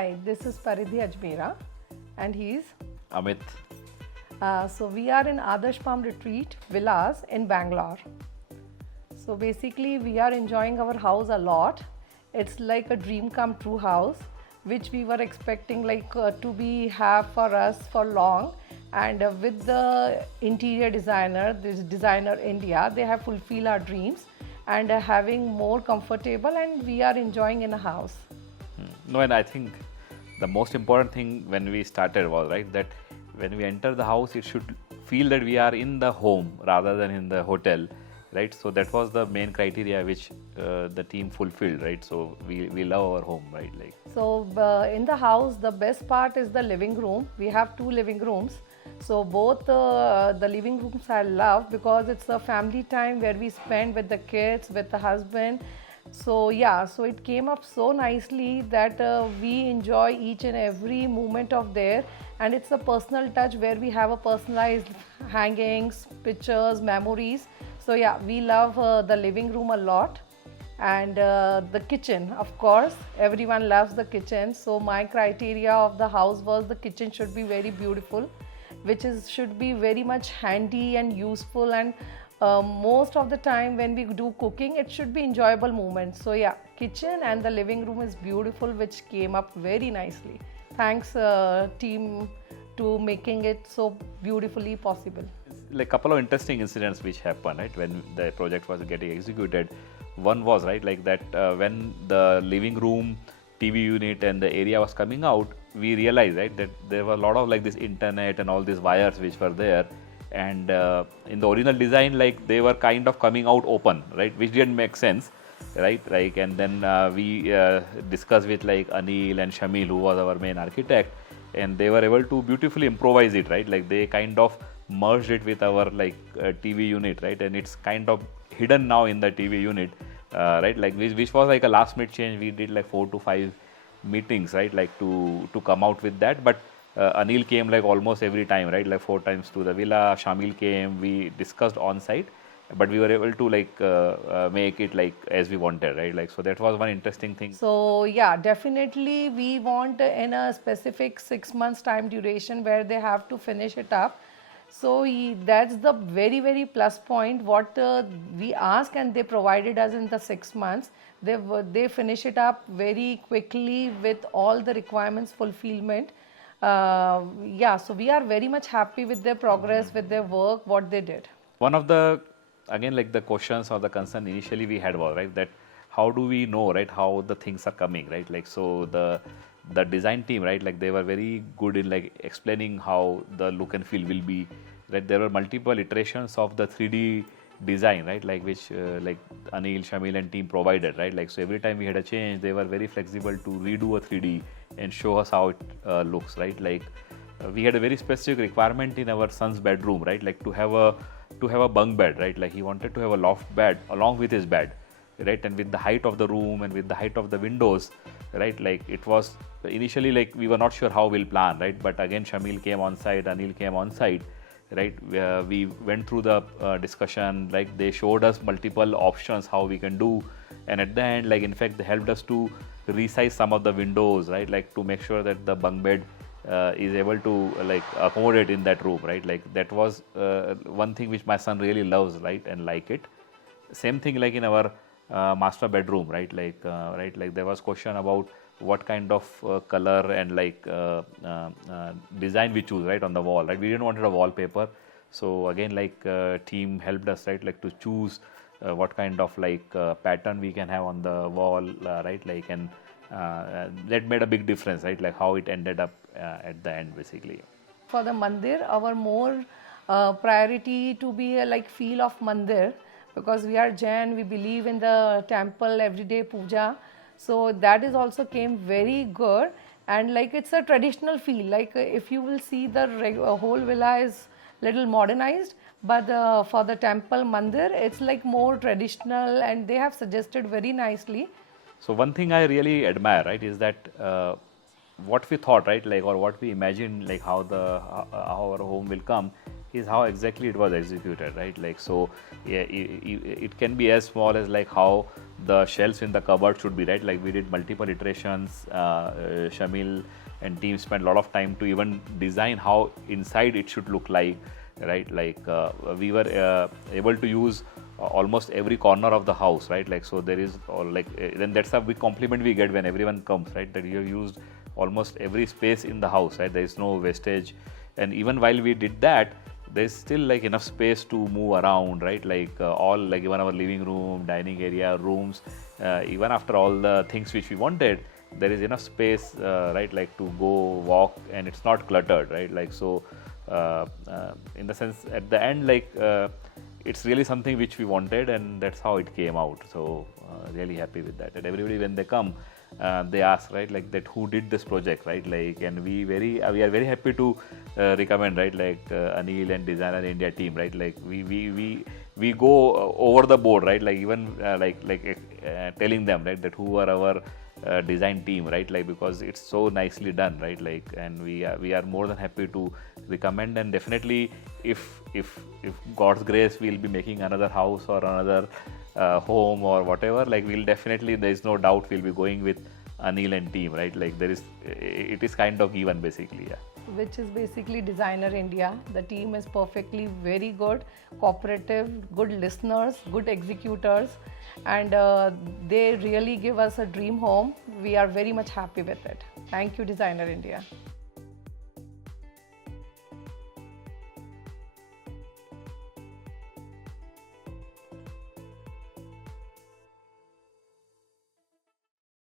Hi, this is Paridhi Ajmera and he's. Amit. So we are in Adarsh Palm Retreat Villas in Bangalore. So basically we are enjoying our house a lot. It's like a dream come true house which we were expecting to be have for us for long, and with the interior designer, this Designer India, they have fulfilled our dreams and having more comfortable, and we are enjoying in a house. No, and I think the most important thing when we started was that when we enter the house, it should feel that we are in the home rather than in the hotel, right? So that was the main criteria which the team fulfilled, right? So we love our home, right? So in the house, the best part is the living room. We have 2 living rooms. So both the living rooms I love because it's a family time where we spend with the kids, with the husband. So yeah, so it came up so nicely that we enjoy each and every moment of there, and it's a personal touch where we have a personalized hangings, pictures, memories. So yeah, we love the living room a lot. And the kitchen, of course, everyone loves the kitchen. So my criteria of the house was the kitchen should be very beautiful, which should be very much handy and useful, and most of the time when we do cooking, it should be enjoyable moments. So yeah, kitchen and the living room is beautiful, which came up very nicely. Thanks team to making it so beautifully possible. Like a couple of interesting incidents which happened, right, when the project was getting executed. One was when the living room, TV unit and the area was coming out, we realized that there were a lot of this internet and all these wires which were there, and in the original design they were kind of coming out open, right, which didn't make sense, right? And then we discussed with Anil and Shameel, who was our main architect, and they were able to beautifully improvise it, right? They kind of merged it with our TV unit, right? And it's kind of hidden now in the TV unit, right? Which was a last minute change. We did 4 to 5 meetings, right? To come out with that. But Anil came almost every time, right? 4 times to the villa. Shameel came. We discussed on site, but we were able to make it as we wanted, right? So that was one interesting thing. So yeah, definitely we want in a specific 6 months time duration where they have to finish it up. So that's the very plus point what we ask, and they provided us in the 6 months. They finish it up very quickly with all the requirements fulfillment. Yeah, so we are very much happy with their progress, with their work, what they did. One of the, again, the questions or the concern initially we had was, right, that how do we know, right, how the things are coming, right? So the design team, right, they were very good in explaining how the look and feel will be, right? There were multiple iterations of the 3D design, right, which Anil, Shameel and team provided, right? So every time we had a change, they were very flexible to redo a 3D and show us how it looks, right? We had a very specific requirement in our son's bedroom, right, to have a bunk bed, right? He wanted to have a loft bed along with his bed, right? And with the height of the room and with the height of the windows, right? It was initially we were not sure how we'll plan, right? But again, Shameel came on site, Anil came on site, right? We went through the discussion, they showed us multiple options how we can do, and at the end, in fact, they helped us to resize some of the windows, right? To make sure that the bunk bed is able to accommodate in that room, right? That was one thing which my son really loves, right, and it. Same thing in our master bedroom, right? There was question about what kind of color and design we choose, right, on the wall, right? We didn't want a wallpaper, so again team helped us, right, to choose what kind of pattern we can have on the wall, right? And that made a big difference, right? How it ended up at the end, basically. For the mandir, our more priority to be a feel of mandir, because we are Jain, we believe in the temple everyday puja. So that is also came very good, and it's a traditional feel. If you will see the whole villa is little modernized, but for the temple mandir, it's more traditional, and they have suggested very nicely. So one thing I really admire, right, is that what we thought, right, or what we imagined, how our home will come, is how exactly it was executed, right? Like, so yeah, it can be as small as like how the shelves in the cupboard should be, right? Like, we did multiple iterations. Shameel and team spent a lot of time to even design how inside it should look like, right? Like, we were able to use almost every corner of the house, right? Like, so there is then that's a big compliment we get when everyone comes, right? That you have used almost every space in the house, right? There is no wastage. And even while we did that, there's still like enough space to move around, right? Like, all, like, even our living room, dining area, rooms, even after all the things which we wanted, there is enough space, right? Like, to go walk, and it's not cluttered, right? Like, so in the sense, at the end, like, it's really something which we wanted, and that's how it came out. So really happy with that. And everybody, when they come, they ask, right, like, that who did this project, right? Like, and we are very happy to recommend, right, like, Anil and Dezignare India team, right? Like, we go over the board, right? Like, even telling them, right, that who are our design team, right? Like, because it's so nicely done, right? Like, and we are more than happy to recommend. And definitely, if God's grace, we'll be making another house or another home or whatever, like, we'll definitely, there is no doubt, we'll be going with Anil and team, right? Like, it is kind of given, basically. Yeah. Which is basically Dezignare India. The team is perfectly very good, cooperative, good listeners, good executors, and they really give us a dream home. We are very much happy with it. Thank you, Dezignare India.